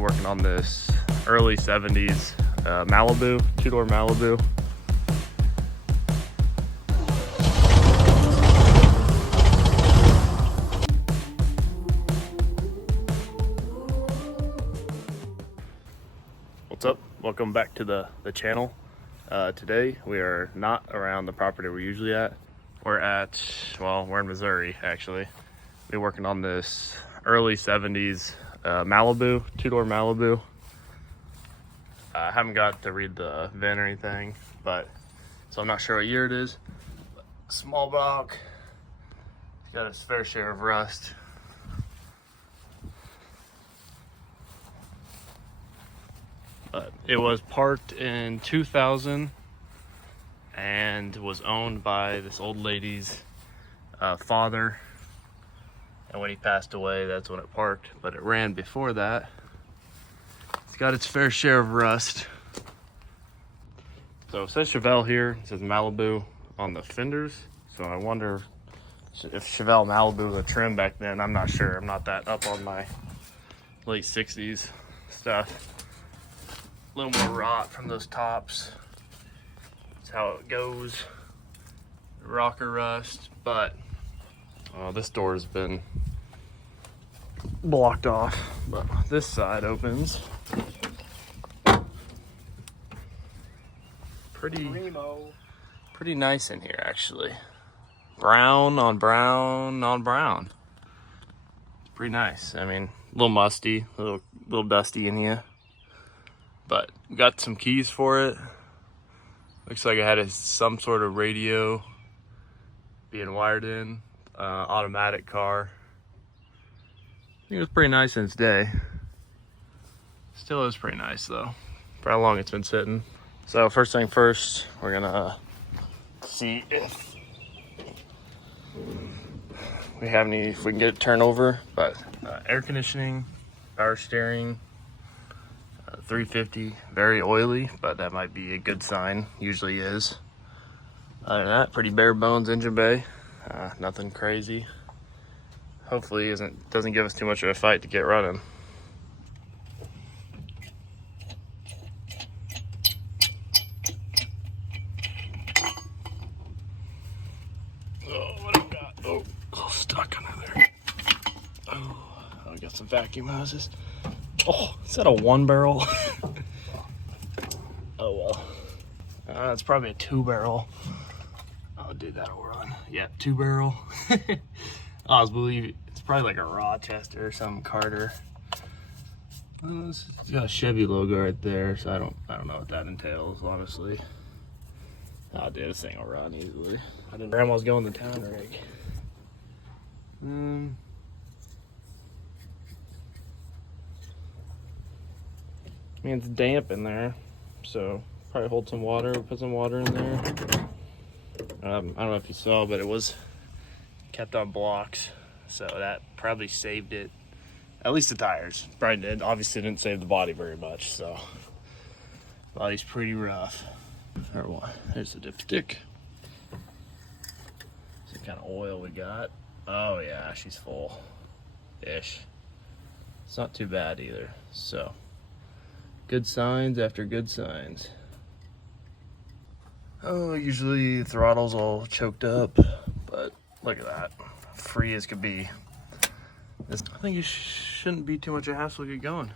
We're working on this early 70s Malibu, two-door Malibu. What's up? Welcome back to the channel. Today we are not around the property we're usually at. We're in Missouri actually. We're working on this early 70s Malibu, two-door Malibu. I haven't got to read the VIN or anything, so I'm not sure what year it is. Small block, it's got its fair share of rust. But it was parked in 2000 and was owned by this old lady's father. And when he passed away, that's when it parked. But it ran before that. It's got its fair share of rust. So it says Chevelle here. It says Malibu on the fenders. So I wonder if Chevelle Malibu was a trim back then. I'm not sure. I'm not that up on my late 60s stuff. A little more rot from those tops. That's how it goes. Rocker rust, but this door has been blocked off. But this side opens. Pretty nice in here actually. Brown on brown on brown. It's pretty nice. I mean, a little musty, a little dusty in here. But got some keys for it. Looks like it had some sort of radio being wired in. Automatic car. I think it was pretty nice in its day. Still is pretty nice though, for how long it's been sitting. So first thing first, we're gonna see if we can get it turned over. But air conditioning, power steering. 350, very oily, but that might be a good sign. Usually is. Other than that, pretty bare bones engine bay. Nothing crazy. Hopefully doesn't give us too much of a fight to get running. Oh, what do we got? Oh, a little stuck under there. Oh, we got some vacuum hoses. Oh, is that a one barrel? Oh well. It's probably a two barrel. Oh, dude, that'll run. Yeah, two barrel. I believe it's probably like a Rochester or some Carter. It's got a Chevy logo right there, so I don't know what that entails, honestly. Oh, dude, this thing will run easily. Grandma's going to town rig. I mean, it's damp in there, so probably hold some water, put some water in there. I don't know if you saw, but it was kept on blocks, so that probably saved it. At least the tires probably did. Obviously didn't save the body very much, so body's pretty rough. Or what? There's the dipstick. See what kind of oil we got. Oh yeah, she's full-ish. It's not too bad either, so. Good signs after good signs. Oh, usually throttle's all choked up, but look at that. Free as could be. I think it shouldn't be too much of a hassle to get going.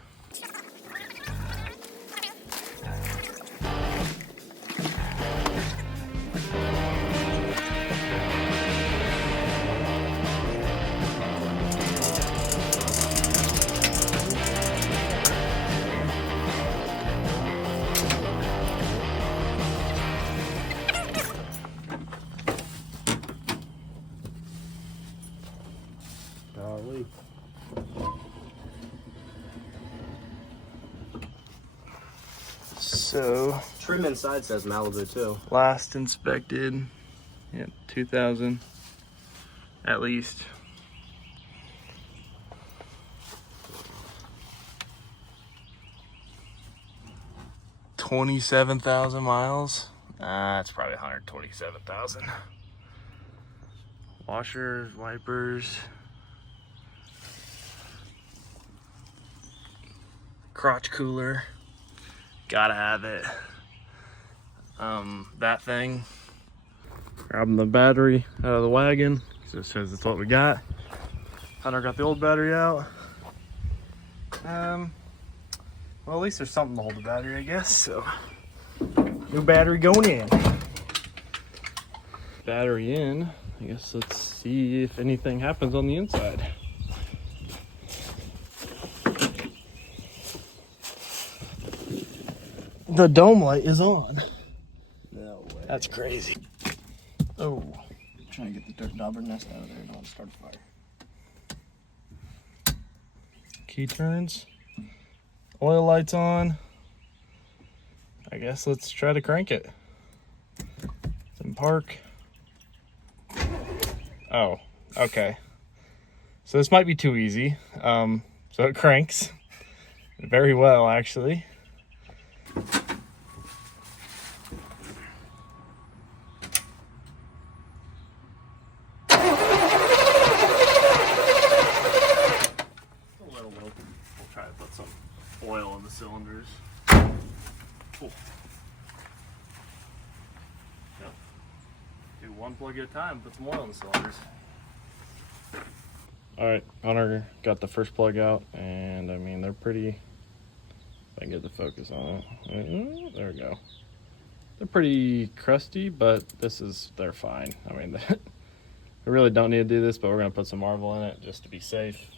Golly. So trim inside says Malibu too. Last inspected, yeah, 2000 at least. 27,000 miles. It's probably 127,000. Washers, wipers. crotch cooler. Gotta have it. That thing. Grabbing the battery out of the wagon. Just says it's what we got. Hunter got the old battery out. Well, at least there's something to hold the battery, I guess. So, new battery going in. Battery in. I guess let's see if anything happens on the inside. The dome light is on. No way. That's crazy. Oh. Trying to get the dirt dauber nest out of there. Don't want to start a fire. Key turns. Oil lights on. I guess let's try to crank it. Then park. Oh, okay. So this might be too easy. So it cranks very well, actually. We'll try to put some oil in the cylinders. Cool. Yep. Do one plug at a time, put some oil in the cylinders. Alright, Hunter got the first plug out, and I mean, they're pretty, if I can get the focus on it. There we go. They're pretty crusty, but they're fine. I mean, we really don't need to do this, but we're going to put some marble in it just to be safe.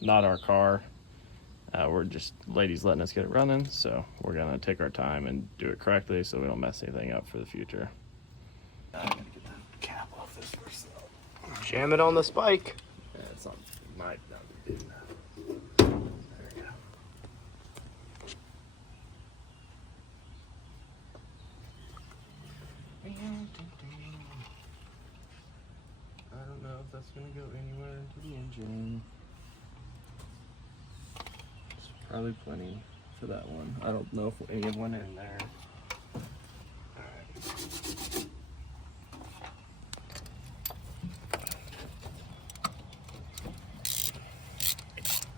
Not our car. We're just, ladies letting us get it running, so we're going to take our time and do it correctly so we don't mess anything up for the future. I gotta get the cap off this first though. Jam it on the spike. Yeah, it's not, it might not be doing that. There we go. I don't know if that's gonna go anywhere into the engine. There's probably plenty for that one. I don't know if any went in there. Alright.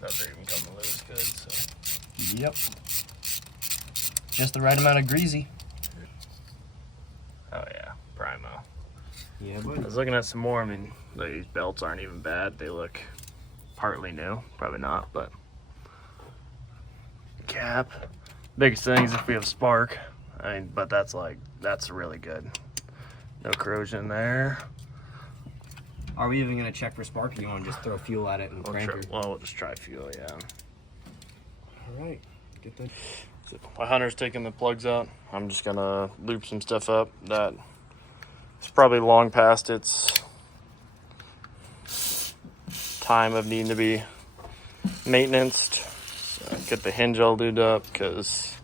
Those are even coming loose good, so. Yep. Just the right amount of greasy. Oh yeah, primo. Yeah, I buddy. was looking at some more. I mean, these belts aren't even bad. They look partly new. Probably not, but. Cap. Biggest thing is if we have spark. I mean, but that's really good. No corrosion there. Are we even gonna check for spark, or do you want to just throw fuel at it and crank her? We'll just try fuel, yeah. All right, get that. So while Hunter's taking the plugs out, I'm just gonna loop some stuff up that it's probably long past its time of needing to be maintenanced. So get the hinge all lubed up, because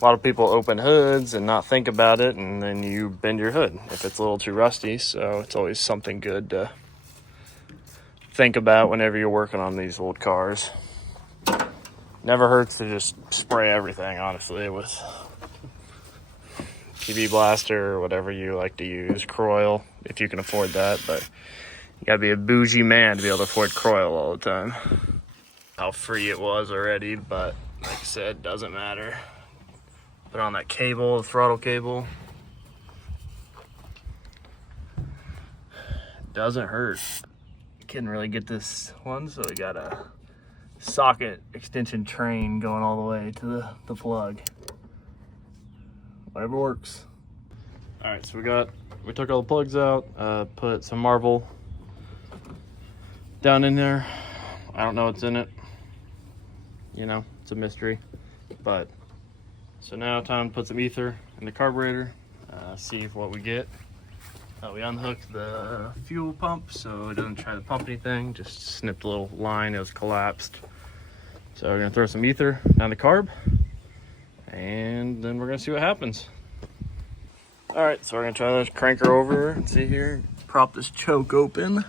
a lot of people open hoods and not think about it, and then you bend your hood if it's a little too rusty. So it's always something good to think about whenever you're working on these old cars. Never hurts to just spray everything, honestly, with PB Blaster or whatever you like to use. Croil, if you can afford that, but you gotta be a bougie man to be able to afford Croil all the time. How free it was already, but like I said, doesn't matter. Put on that cable, the throttle cable. Doesn't hurt. Couldn't really get this one, so we got a socket extension train going all the way to the plug. Whatever works. All right, so we took all the plugs out, put some marble down in there. I don't know what's in it. You know, it's a mystery. But so now time to put some ether in the carburetor, see if what we get. We unhooked the fuel pump so it doesn't try to pump anything, just snipped a little line, it was collapsed. So we're gonna throw some ether down the carb, and then we're gonna see what happens. All right, so we're gonna try to crank her over and see here, prop this choke open.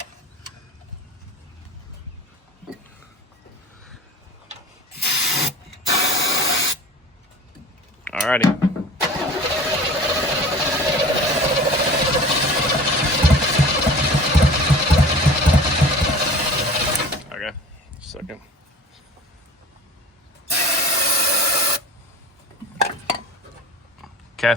Alrighty. Okay, second. Okay.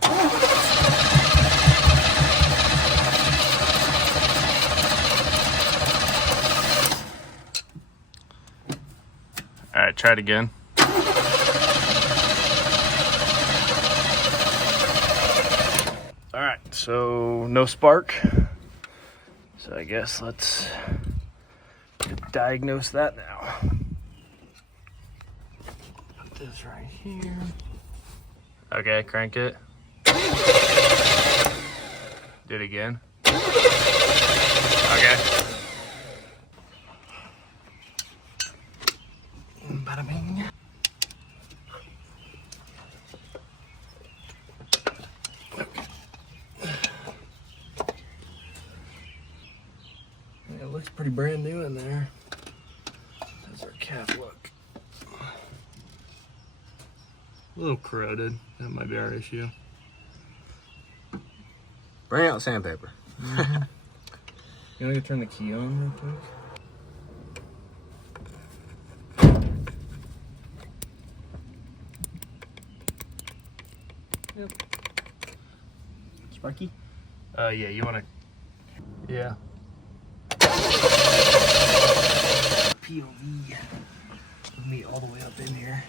All right, try it again. All right, so no spark. So I guess let's diagnose that now. Put this right here. Okay, crank it. Do it again. Okay. Bada bing. It looks pretty brand new in there. How's our cap look? A little corroded. That might be our issue. Bring out sandpaper. Mm-hmm. You want to turn the key on real quick? Yep. Sparky? Yeah, you want to... Yeah. POV. Me all the way up in here.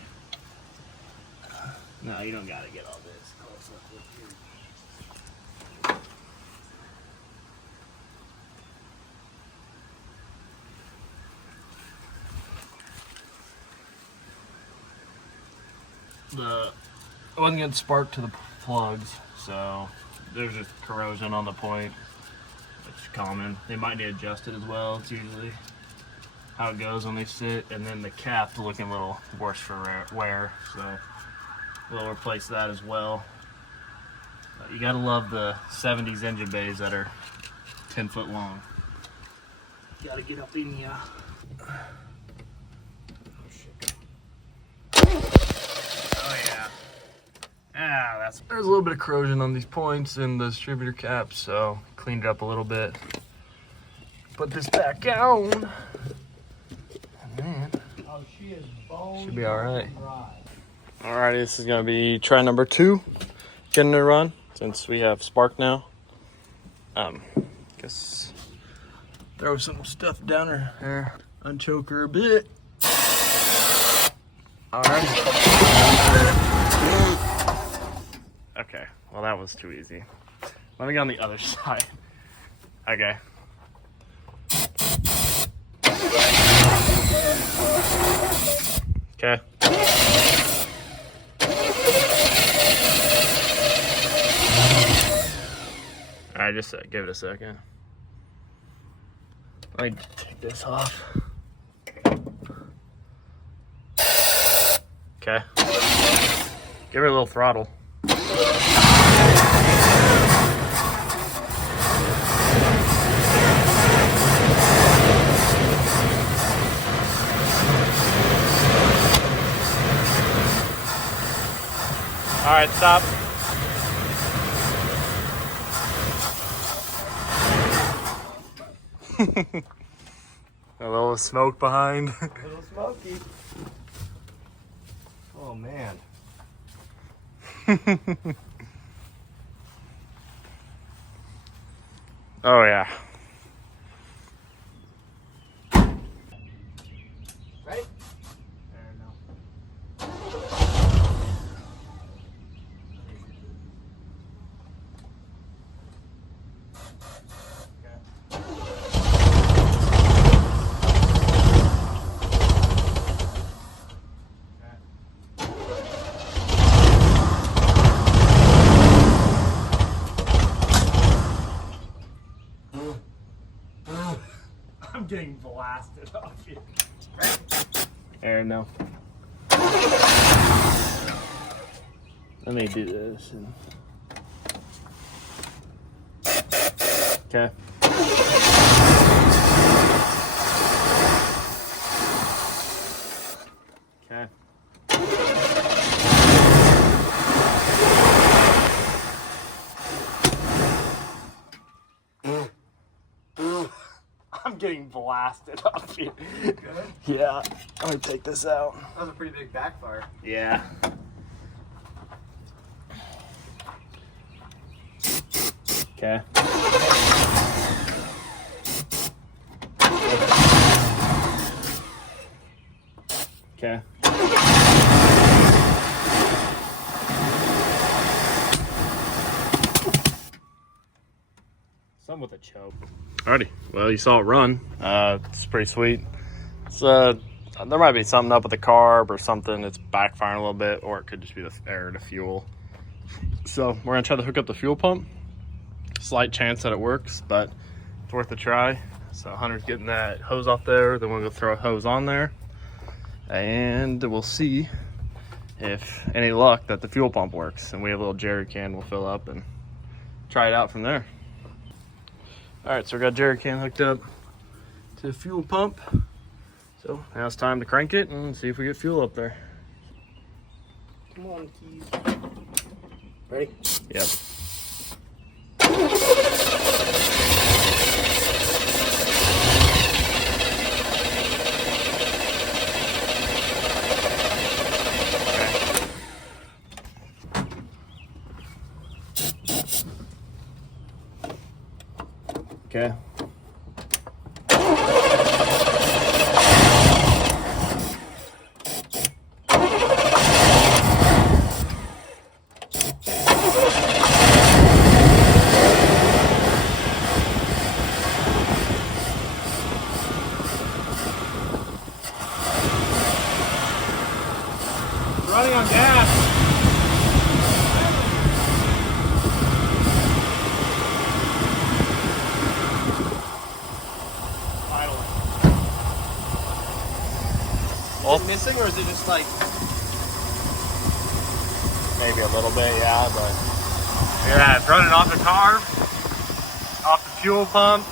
No, you don't gotta get all this close up with you. I wasn't getting spark to the plugs, so there's just corrosion on the point, which is common. They might need adjusted as well. It's usually how it goes when they sit, and then the cap looking a little worse for wear, so we'll replace that as well. But you gotta love the 70s engine bays that are 10 foot long. Gotta get up in ya. Oh yeah. There's a little bit of corrosion on these points in the distributor caps, so cleaned it up a little bit. Put this back on. And then should be alright. Alrighty, this is gonna be try number 2. Getting it run since we have spark now. Guess throw some stuff down her, unchoke her a bit. Alright. Okay, well that was too easy. Let me get on the other side. Okay. Okay. Alright, just give it a second. Let me take this off. Okay. Give her a little throttle. All right, stop. A little smoke behind. A little smoky. Oh man. Oh yeah. Ready? I'm getting blasted off here. Aaron, no. Let me do this. Okay. Okay. I'm getting blasted off here. Good? Yeah, I'm gonna take this out. That was a pretty big backfire. Yeah. Okay. Okay. Some with a choke. Alrighty. Well, you saw it run. It's pretty sweet. It's there might be something up with the carb or something. It's backfiring a little bit, or it could just be the air to fuel. So we're gonna try to hook up the fuel pump. Slight chance that it works, but it's worth a try. So Hunter's getting that hose off there. Then we'll go throw a hose on there, and we'll see if any luck that the fuel pump works. And we have a little jerry can we'll fill up and try it out from there. All right, so we got jerry can hooked up to the fuel pump. So now it's time to crank it and see if we get fuel up there. Come on, Keys. Ready? Yep. Okay. Running on gas. Is it missing, or is it just like Maybe a little bit, yeah, but yeah, it's running off the carb, off the fuel pump.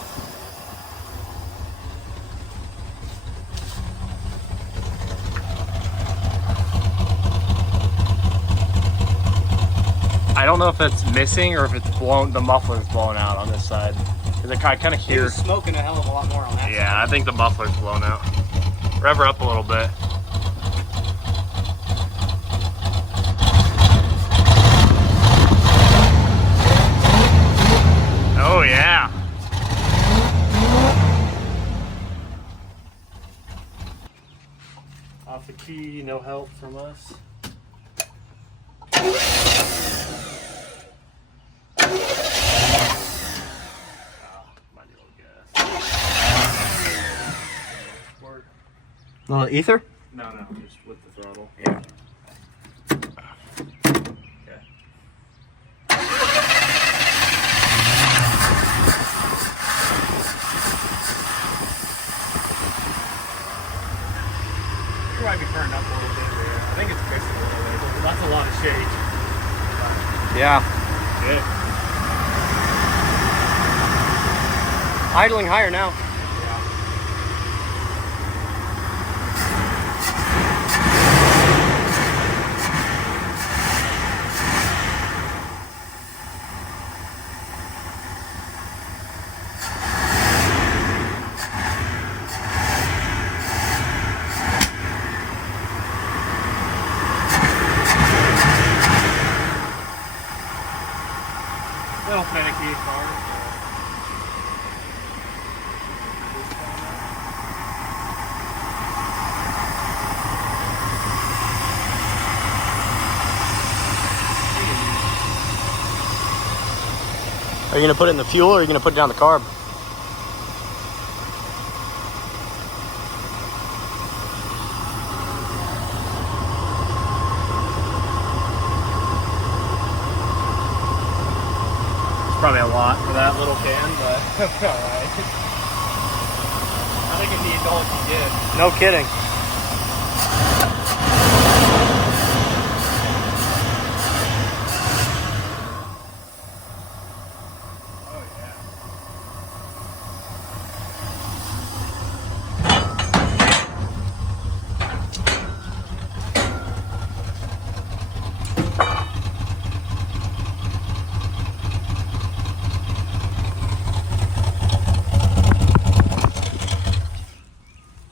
I don't know if it's missing or if it's blown. The muffler's blown out on this side. Cause I kind of hear smoking a hell of a lot more on that side? Yeah, I think the muffler's blown out. Rev her up a little bit. Oh yeah. Off the key, no help from us. Little ether? No, just with the throttle. Yeah. Okay. It might be turned up a little bit there. I think it's fixing a little bit. That's a lot of shake. Yeah. Good. Idling higher now. A little finicky car. Are you gonna put it in the fuel, or are you gonna put it down the carb? Probably a lot for that little can, but alright. I think it needs all it can get. No kidding. Oh yeah.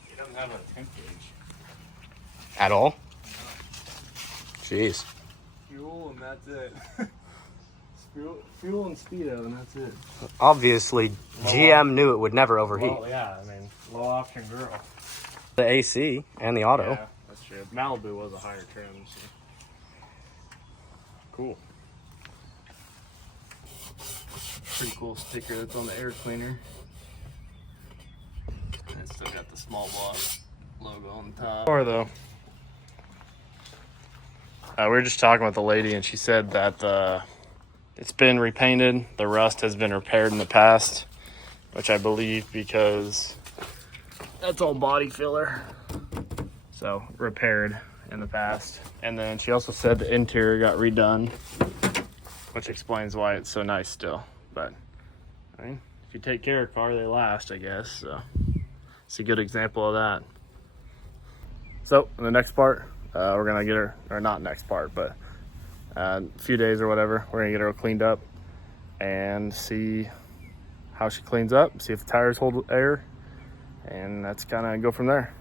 It doesn't have a temp gauge. At all? Jeez. Fuel and that's it. fuel and speedo, and that's it. Obviously, GM knew it would never overheat. Well, yeah, I mean, low option grill. The AC and the auto. Yeah, that's true. Malibu was a higher trim. So. Cool. Pretty cool sticker that's on the air cleaner. And it's still got the small block logo on the top. Or though. We were just talking with the lady, and she said that it's been repainted. The rust has been repaired in the past, which I believe because that's all body filler. So repaired in the past. And then she also said the interior got redone, which explains why it's so nice still. But I mean, if you take care of a car, they last, I guess. So it's a good example of that. So in the next part, we're gonna get her, or not next part, but a few days or whatever, we're gonna get her cleaned up and see how she cleans up, see if the tires hold air, and that's kind of go from there.